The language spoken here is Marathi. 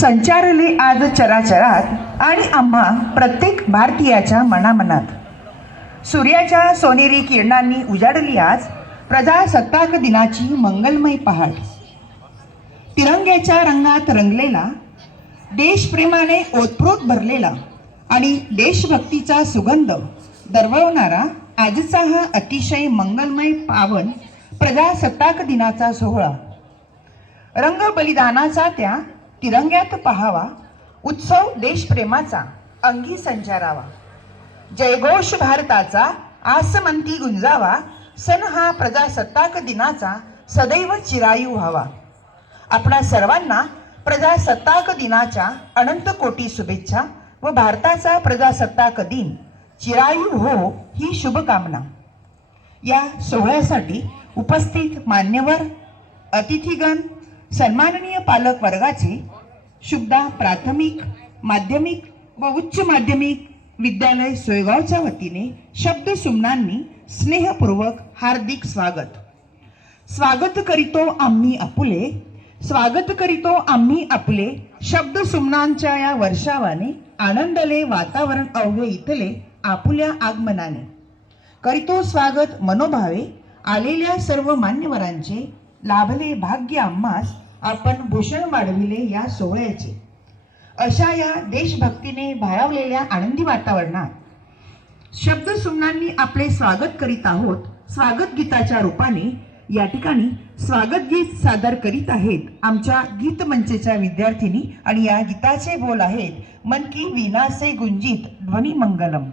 संचारले आज चराचरात आणि आम्हा प्रत्येक भारतीयाच्या मनामनात. सूर्याच्या सोनेरी किरणांनी उजाडली आज प्रजासत्ताक दिनाची मंगलमय पहाट. तिरंग्याच्या रंगात रंगलेला देशप्रेमाने ओतप्रोत भरलेला आणि देशभक्तीचा सुगंध दर्ववणारा आजचा हा अतिशय मंगलमय पावन प्रजासत्ताक दिनाचा सोहळा. रंग बलिदानाचा त्या तिरंग्यात पहावा. उत्सव देशप्रेमाचा अंगी संचारावा. जयघोष भारताचा आसमंती गुंजावा. सण हा प्रजासत्ताक दिनाचा सदैव चिरायू व्हावा. आपणा सर्वांना प्रजासत्ताक दिनाच्या अनंत कोटी शुभेच्छा व भारताचा प्रजासत्ताक दिन चिरायू हो ही शुभकामना. या सोहळ्यासाठी उपस्थित मान्यवर अतिथीगण सन्माननीय पालक वर्गाचे शुभदा प्राथमिक माध्यमिक व उच्च माध्यमिक विद्यालय सोयगावच्या वतीने शब्द सुमनांनी स्नेहपूर्वक हार्दिक स्वागत. स्वागत करीतो आम्ही आपुले स्वागत करीतो आम्ही आपले शब्द सुमनांच्या या वर्षावाने आनंदले वातावरण अवघे इथले आपुल्या आगमनाने. करीतो स्वागत मनोभावे आलेल्या सर्व मान्यवरांचे लाभले भाग्य आम्हास आपण भूषण वाढविले या सोहळ्याचे. अशा या देशभक्तीने भारावलेल्या आनंदी वातावरणात शब्दसुमनांनी आपले स्वागत करीत आहोत स्वागत गीताच्या रूपाने. या ठिकाणी स्वागत गीत सादर करीत आहेत आमच्या गीत मंचेच्या विद्यार्थिनी आणि या गीताचे बोल आहेत मन की विनासे गुंजित ध्वनी मंगलम.